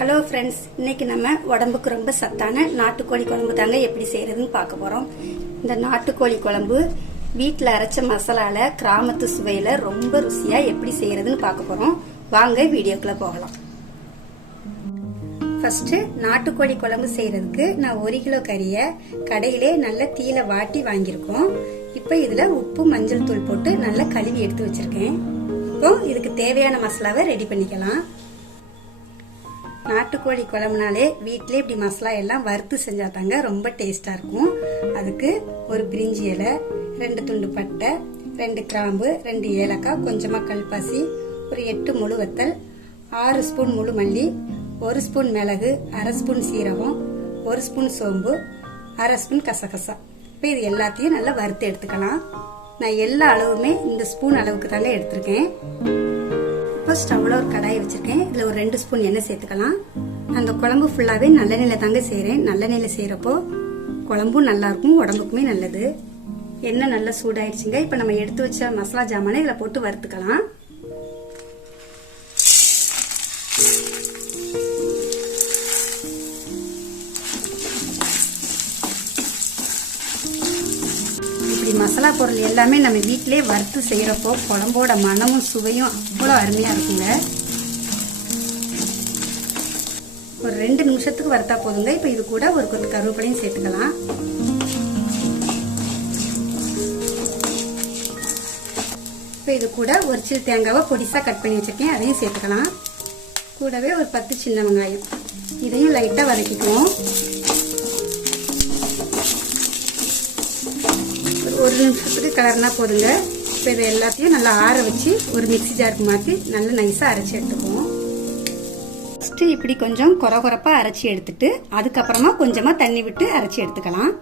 Hello friends, இன்னைக்கு நம்ம உடம்புக்கு ரொம்ப சத்தான நாட்டுக்கோழி குழம்பு தாங்க எப்படி செய்யறதுன்னு பார்க்க போறோம். இந்த நாட்டுக்கோழி குழம்பு வீட்டில் அரைச்ச மசாலால கிராமத்து சுவையில ரொம்ப ருசியா எப்படி செய்யறதுன்னு பார்க்க போறோம். வாங்க வீடியோக்குள்ள போகலாம். ஃபர்ஸ்ட் நாட்டுக்கோழி குழம்பு செய்யறதுக்கு நான் 1 கிலோ கறியை கடையிலே நல்ல தீயில வாட்டி வாங்கியிருக்கோம். இப்போ இதுல உப்பு மஞ்சள் தூள் போட்டு நல்லா கழுவி எடுத்து வச்சிருக்கேன். இப்போ இதுக்கு தேவையான மசாலாவை ரெடி பண்ணிக்கலாம். நாட்டுக்கோழி குழம்புனாலே வீட்டிலே இப்படி மசாலா எல்லாம் வறுத்து செஞ்சாதாங்க ரொம்ப டேஸ்டா இருக்கும். அதுக்கு ஒரு பிரிஞ்சி இலை, 2 துண்டு பட்டை, 2 கிராம்பு, 2 ஏலக்காய், கொஞ்சமா கல்பாசி, ஒரு 8 முழு வத்தல், 6 ஸ்பூன் முழு மல்லி, 1 ஸ்பூன் மிளகு, 1/2 ஸ்பூன் சீரகம், 1 ஸ்பூன் சோம்பு, 1/2 ஸ்பூன் கசகசா. இப்போ இது எல்லாத்தையும் நல்லா வறுத்து எடுத்துக்கலாம். நான் எல்லா அளவுமே இந்த ஸ்பூன் அளவுக்கு தாங்க எடுத்திருக்கேன். இப்போ ஸ்டவ்ல ஒரு கடாயை வச்சிருக்கேன். இதுல ஒரு 2 ஸ்பூன் எண்ணெய் சேர்த்துக்கலாம். அந்த குழம்பு ஃபுல்லாவே நல்லெண்ணெயில தாங்க செய்யறேன். நல்லெண்ணெயில செய்யறப்போ குழம்பும் நல்லா இருக்கும், உடம்புக்குமே நல்லது. எண்ணெய் நல்லா சூடாயிடுச்சுங்க. இப்போ நம்ம எடுத்து வச்ச மசாலா ஜாமானை இதுல போட்டு வறுத்துக்கலாம். மசாலா பொருள் எல்லாமே நம்ம வீட்டிலே வறுத்து செய்யறப்போ குழம்போட மனமும் சுவையும் அவ்வளோ அருமையா இருக்குங்க. ஒரு 2 நிமிஷத்துக்கு வறுத்தா போதுங்க. இப்போ இது கூட ஒரு கொத்து கருவேப்பிலையும் சேர்த்துக்கலாம். இப்போ இது கூட ஒரு சில் தேங்காவை பொடிசா கட் பண்ணி வச்சிருக்கேன், அதையும் சேர்த்துக்கலாம். கூடவே ஒரு 10 சின்ன வெங்காயம், இதையும் லைட்டா வதக்கிக்குவோம். ஒரு நிமிஷத்துக்கு கலர்னா போதுங்க. இப்போ இதை எல்லாத்தையும் நல்லா ஆற வச்சு ஒரு மிக்சி ஜாருக்கு மாற்றி நல்லா நைஸாக அரைச்சி எடுத்துக்குவோம். ஃபஸ்ட்டு இப்படி கொஞ்சம் கொரகொரப்பாக அரைச்சி எடுத்துட்டு அதுக்கப்புறமா கொஞ்சமாக தண்ணி விட்டு அரைச்சி எடுத்துக்கலாம்.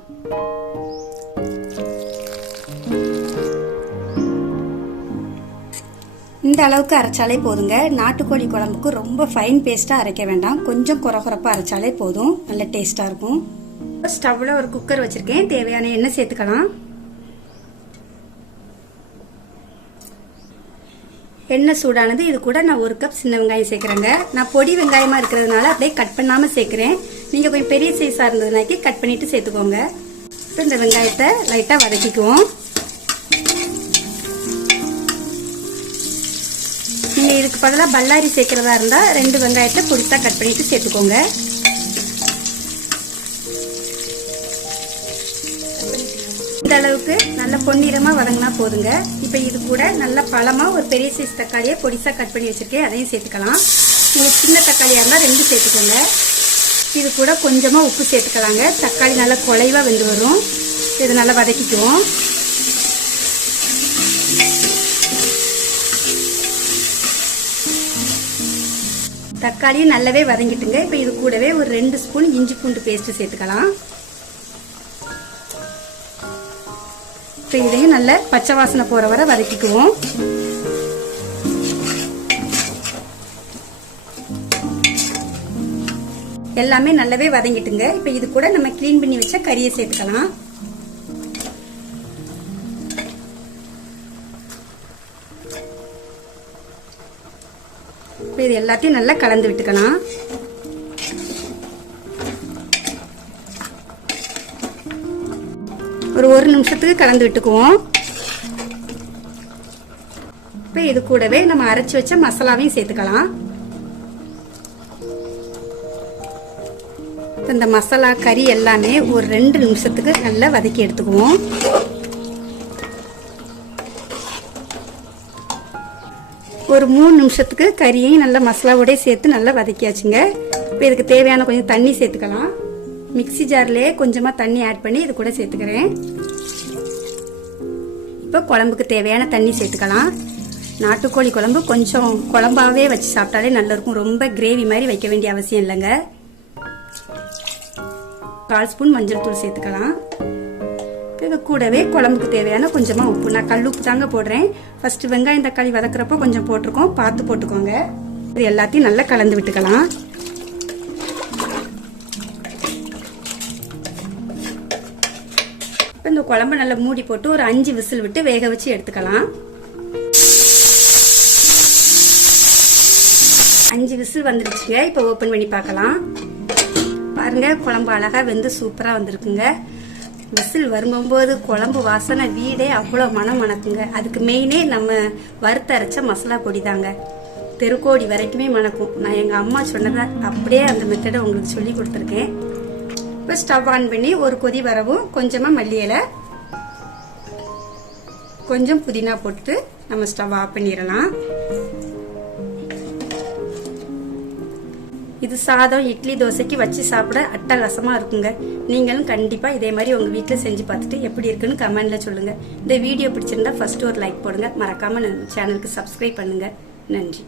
இந்த அளவுக்கு அரைச்சாலே போதுங்க. நாட்டுக்கோழி குழம்புக்கு ரொம்ப ஃபைன் பேஸ்ட்டாக அரைக்க வேண்டாம், கொஞ்சம் கொரகொரப்பாக அரைச்சாலே போதும், நல்ல டேஸ்ட்டாக இருக்கும். ஸ்டவ்வில் ஒரு குக்கர் வச்சுருக்கேன். தேவையான எண்ணெய் சேர்த்துக்கலாம். எண்ணெய் சூடானது. இது கூட நான் 1 கப் சின்ன வெங்காயம் சேர்க்குறேங்க. நான் பொடி வெங்காயமாக இருக்கிறதுனால அப்படியே கட் பண்ணாமல் சேர்க்குறேன். நீங்கள் கொஞ்சம் பெரிய சைஸாக இருந்ததுனாக்கி கட் பண்ணிவிட்டு சேர்த்துக்கோங்க. இப்போ இந்த வெங்காயத்தை லைட்டாக வதக்கிக்குவோம். நீங்கள் இதுக்கு பதிலாக பல்லாரி சேர்க்குறதா இருந்தால் 2 வெங்காயத்தை பொடிசாக கட் பண்ணிவிட்டு சேர்த்துக்கோங்க. இந்த அளவுக்கு நல்ல பொன்னிறமா வதங்கினா போதுங்க. இப்ப இது கூட நல்ல பழமா ஒரு பெரிய சைஸ் தக்காளியை பொடிசா கட் பண்ணி வச்சிருக்கேன், அதையும் சேர்த்துக்கலாம். உங்களுக்கு சின்ன தக்காளியா இருந்தா 2 சேர்த்துக்கோங்க. இது கூட கொஞ்சமா உப்பு சேர்த்துக்கலாங்க. தக்காளி நல்லா குழைவா வெந்து வரும். இது நல்லா வதக்கிக்குவோம். தக்காளியும் நல்லாவே வதங்கிட்டுங்க. இப்ப இது கூடவே ஒரு 2 ஸ்பூன் இஞ்சி பூண்டு பேஸ்ட் சேர்த்துக்கலாம். இப்போ இதையும் நல்ல பச்சை வாசனை போற வரை வதக்கிக்குவோம். எல்லாமே நல்லாவே வதங்கிட்டுங்க. இப்போ இது கூட நம்ம கிளீன் பண்ணி வச்ச கறியை சேர்த்துக்கலாம். இப்போ இது எல்லாத்தையும் நல்லா கலந்து விட்டுக்கலாம். ஒரு 1 நிமிஷத்துக்கு கலந்து விட்டுக்குவோம். இப்போ இது கூடவே நம்ம அரைச்சி வச்ச மசாலாவையும் சேர்த்துக்கலாம். இந்த மசாலா கறி எல்லாமே ஒரு 2 நிமிஷத்துக்கு நல்லா வதக்கி எடுத்துக்குவோம். ஒரு 3 நிமிஷத்துக்கு கறியையும் நல்லா மசாலாவோட சேர்த்து நல்லா வதக்கியாச்சுங்க. இப்போ இதுக்கு தேவையான கொஞ்சம் தண்ணி சேர்த்துக்கலாம். மிக்சி ஜார்லயே கொஞ்சமா தண்ணி ஆட் பண்ணி இது கூட சேர்த்துக்கிறேன். இப்போ குழம்புக்கு தேவையான தண்ணி சேர்த்துக்கலாம். நாட்டுக்கோழி குழம்பு கொஞ்சம் குழம்பாவே வச்சு சாப்பிட்டாலே நல்லா இருக்கும். ரொம்ப கிரேவி மாதிரி வைக்க வேண்டிய அவசியம் இல்லைங்க. 1/4 ஸ்பூன் மஞ்சள் தூள் சேர்த்துக்கலாம். இது கூடவே குழம்புக்கு தேவையான கொஞ்சமா உப்பு, நான் கல் உப்பு தாங்க போடுறேன். ஃபர்ஸ்ட் வெங்காயம் தக்காளி வதக்குறப்போ கொஞ்சம் போட்டிருக்கோம், பார்த்து போட்டுக்கோங்க. இது எல்லாத்தையும் நல்லா கலந்து விட்டுக்கலாம். இந்த குழம்பு நல்லா மூடி போட்டு ஒரு 5 விசில் விட்டு வேக வச்சு எடுத்துக்கலாம். 5 விசில் வந்துருச்சுங்க. இப்போ ஓப்பன் பண்ணி பார்க்கலாம். பாருங்க குழம்பு அழகா வெந்து சூப்பரா வந்திருக்குங்க. விசில் வரும்போது குழம்பு வாசனை வீடே அவ்வளோ மனம் மணக்குங்க. அதுக்கு மெயினே நம்ம வறுத்த அரைச்ச மசாலா பொடி தாங்க. தெருக்கோடி வரைக்குமே மணக்கும். நான் எங்கள் அம்மா சொன்னதை அப்படியே அந்த மெத்தடை உங்களுக்கு சொல்லி கொடுத்துருக்கேன். இப்போ ஸ்டவ் ஆன் பண்ணி ஒரு கொதி வரவும் கொஞ்சமாக மல்லி இலை, கொஞ்சம் புதினா போட்டு நம்ம ஸ்டவ் ஆஃப் பண்ணிடலாம். இது சாதம், இட்லி, தோசைக்கு வச்சு சாப்பிட அட்டகாசமா இருக்குங்க. நீங்களும் கண்டிப்பா இதே மாதிரி உங்க வீட்டில் செஞ்சு பார்த்துட்டு எப்படி இருக்குன்னு கமெண்ட்ல சொல்லுங்க. இந்த வீடியோ பிடிச்சிருந்தா ஃபர்ஸ்ட் ஒரு லைக் போடுங்க. மறக்காம நம்ம சேனலுக்கு சப்ஸ்கிரைப் பண்ணுங்க. நன்றி.